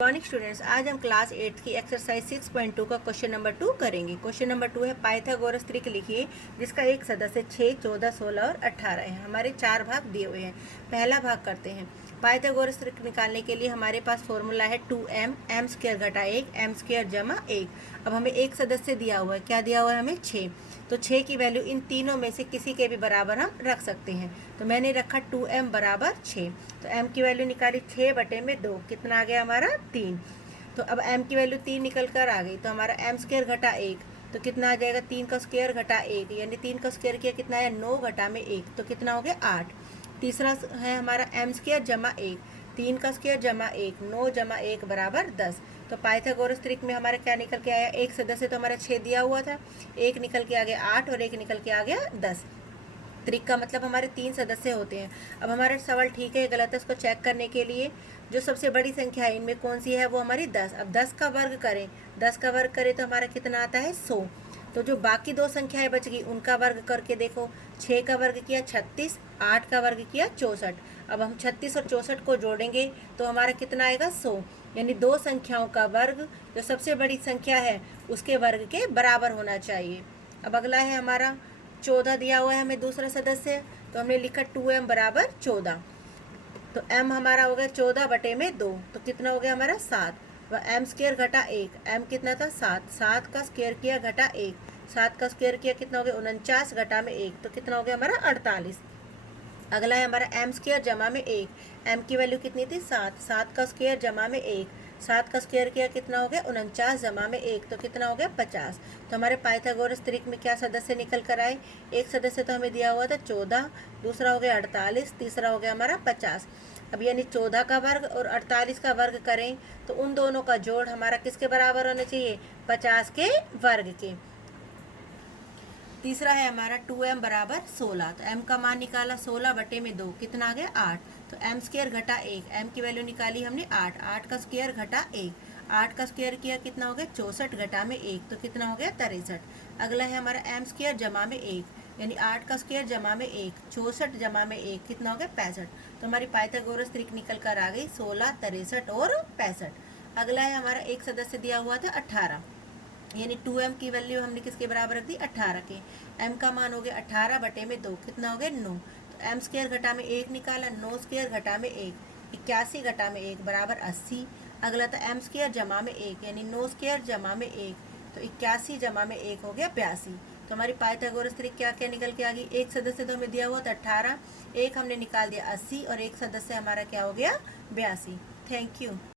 Morning students, आज हम class 8 की एक्सरसाइज 6.2 का क्वेश्चन नंबर 2 करेंगे। क्वेश्चन नंबर 2 है पाइथागोरस त्रिक लिखिए जिसका एक सदस्य 6, 14, 16 और 18 है। हमारे 4 भाग दिए हुए हैं। पहला भाग करते हैं। पाइथागोरस त्रिक निकालने के लिए हमारे पास फॉर्मूला है 2m m स्क्वायर घटा 1 m स्क्वायर जमा 1। अब हमें एक सदस्य दिया हुआ है, क्या दिया हुआ है हमें 6। तो 6 की वैल्यू इन तीनों में से किसी के भी बराबर हम रख सकते हैं। तो मैंने रखा 2m बराबर 6। तो m की वैल्यू निकाली 6/2, कितना आ गया हमारा 3। तो अब m की वैल्यू 3 निकल कर आ गई, तो हमारा m स्क्वायर घटा 1 तो कितना आ जाएगा 3 का स्क्वायर घटा 1, यानी 3 का स्क्वायर किया कितना है 9 घटा में 1 तो कितना हो गया 8। तीसरा है हमारा m स्क्वायर जमा 1, 3 का स्क्वायर जमा 1, 9 जमा 1 बराबर 10। तो पाइथागोरस त्रिक में हमारा क्या निकल के आया, एक सदस्य तो हमारा 6 दिया हुआ था, एक निकल के आ गया 8 और एक निकल के आ गया 10। त्रिक का मतलब हमारे 3 सदस्य होते हैं। अब हमारा सवाल ठीक है गलत है उसको चेक करने के लिए जो सबसे बड़ी संख्या है इनमें कौन सी है, वो हमारी 10। अब 10 का वर्ग करें, 10 का वर्ग करें तो हमारा कितना आता है 100। तो जो बाकी दो संख्याएं बच गई उनका वर्ग करके देखो, 6 का वर्ग किया 36, 8 का वर्ग किया 64। अब हम 36 और 64 को जोड़ेंगे तो हमारा कितना आएगा 100, यानी दो संख्याओं का वर्ग जो सबसे बड़ी संख्या है उसके वर्ग के बराबर होना चाहिए। अब अगला है हमारा 14 दिया हुआ है हमें दूसरा सदस्य, तो हमने लिखा 2m बराबर 14। तो m हमारा हो गया 14/2, तो कितना हो गया हमारा 7। वह m स्क्वायर घटा 1, m कितना था 7, 7 का स्क्वायर किया घटा 1, 7 का स्क्वायर किया कितना हो गया 49 घटा में 1 तो कितना हो गया हमारा 48। अगला है हमारा m स्क्वायर जमा में 1, m की वैल्यू कितनी थी 7, 7 का स्क्वायर जमा में 1, 7 का स्क्वायर किया कितना हो गया 49 जमा में 1 तो कितना हो गया 50। तो हमारे पाइथागोरस त्रिक में क्या सदस्य निकल कर आए, एक सदस्य तो हमें दिया हुआ था 14, दूसरा हो गया 48, तीसरा हो गया हमारा 50। अब यानी 14 का वर्ग और 48 का वर्ग करें तो उन दोनों का जोड़ हमारा किसके बराबर होना चाहिए, 50 के वर्ग के। तीसरा है हमारा 2m बराबर 16, तो m का मान निकाला 16/2 कितना आ गया 8। तो m स्क्वायर घटा 1, m की वैल्यू निकाली हमने 8, 8 का स्क्वायर घटा 1, 8 का स्क्वायर किया कितना हो गया 64 घटा में 1 तो कितना हो गया 63। अगला है हमारा m स्क्वायर जमा में 1, यानी 8 का स्क्वायर जमा में 1, 64 जमा में 1 कितना हो गया 65। तो हमारी पाइथागोरस त्रिक निकल कर आ गई 16, 63 और 65। अगला है हमारा एक सदस्य दिया हुआ था 18, यानी 2m की वैल्यू हमने किसके बराबर रख दी 18 के। m का मान हो गया 18/2 कितना हो गया 9। तो m स्क्वायर घटा में 1 निकाला, 9 स्क्वायर घटा में 1, 81 घटा में 1 बराबर 80। अगला था m स्क्वायर जमा में 1, यानी 9 स्क्वायर जमा में 1 तो 81 जमा में 1 हो गया 82। तो हमारी पाइथागोरस त्रिक क्या क्या निकल के आ गई, एक सदस्य तो हमें दिया हुआ था 18, एक हमने निकाल दिया 80 और एक सदस्य हमारा क्या हो गया 82। Thank you.